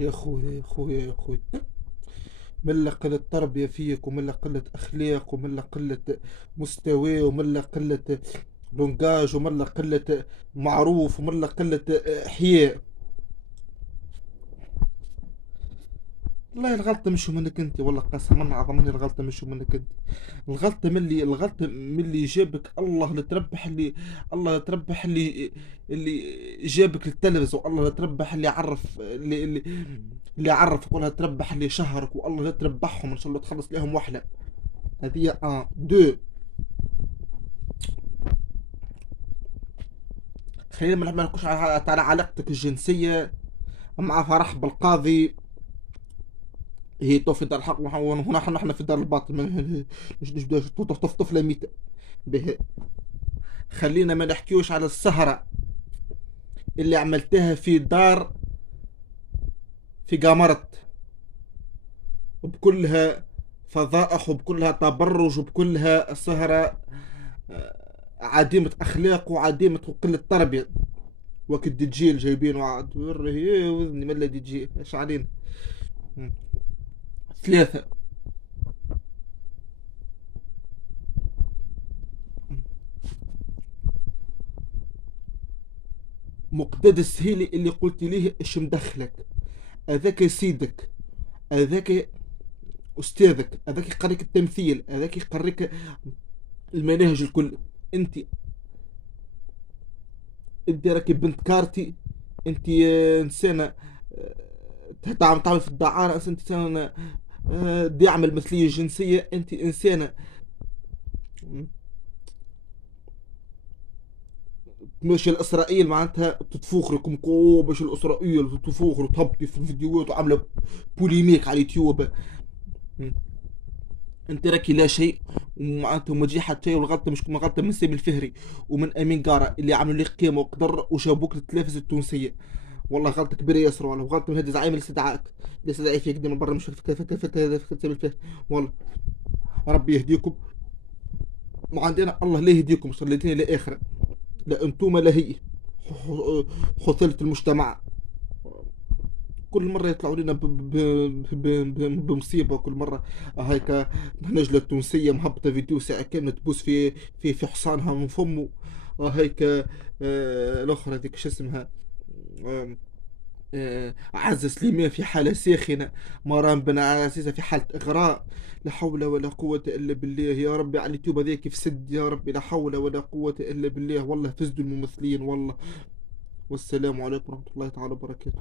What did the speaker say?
يا خويا يا خويا يا خويا، من قلة تربية فيك، ومن قلة أخلاق، ومن قلة مستوى، ومن قلة لونجاج، ومن قلة معروف، ومن قلة حياء. والله الغلطة مش منك انت، والله قسما عظمني الغلطة مش منك انت. الغلطة من اللي جابك الله لتربح اللي جابك للتلفز، والله لتربح اللي عرف اللي عرفك، والله تربح اللي شهرك، والله لا تربحهم ان شاء الله تخلص لهم وحلة. هذه دو. خلينا ما نحكوش على علاقتك الجنسية مع فرح بالقاضي. هي تو في دار الحق، ونحن نحن في دار الباطل. مش طفلة ميتة. به. خلينا ما نحكيوش على السهرة اللي عملتها في دار في قامرت، وبكلها فضائح، وبكلها تبرج، وبكلها سهرة عديمة أخلاق وعديمة قلة تربية. وقت دجيل جايبين وعد وري وذني ملا دجيل ايش علينا. ثلاثة. مقداد السهيلي اللي قلت ليه ايش مدخلك، هذاك سيدك، هذاك استاذك، هذاك يقريك التمثيل، هذاك يقريك المناهج الكل. انت انت راكي بنت كارتي. انت انسانه تعمل في الدعارة. انت انسانه داعمة المثلية الجنسية. انت انسانه مش الاسرائيل معناتها تتفوخر لكم مش الاسرائيل تتفوخر وتهبطي في الفيديوهات وعامله بوليميك على اليوتيوب. انت راكي لا شيء، ومعناتها ما تجي حتى شيء. والغلطه مش غلطه من سامي الفهري ومن امين قاره اللي عملوا لك قيمه وقدر وجابوك للتلفزه التونسيه. والله غلطه كبيره ياسر، والله وغلطه من هذا زعيم اللي استدعاك، اللي استدعي فيك ديما برا، مش في سامي الفهري. والله ربي يهديكم. وعندنا الله لا يهديكم صليتين لا اخره. لا انتوما لا هي حثلة المجتمع. كل مرة يطلعوا لنا بمصيبة كل مرة. هيك نجلة التونسية مهبطة فيديو ساعة كاملة تبوس في حصانها من فمه. هيك الأخرى هذيك شو اسمها، آه عزة سليمان في حالة ساخنة. مرام بن عزيزة في حالة إغراء. لا حول ولا قوة إلا بالله. يا ربي على اليوتيوب هذا كيف سد. يا ربي لا حول ولا قوة إلا بالله. والله فزدوا الممثلين والله. والسلام عليكم ورحمة الله تعالى وبركاته.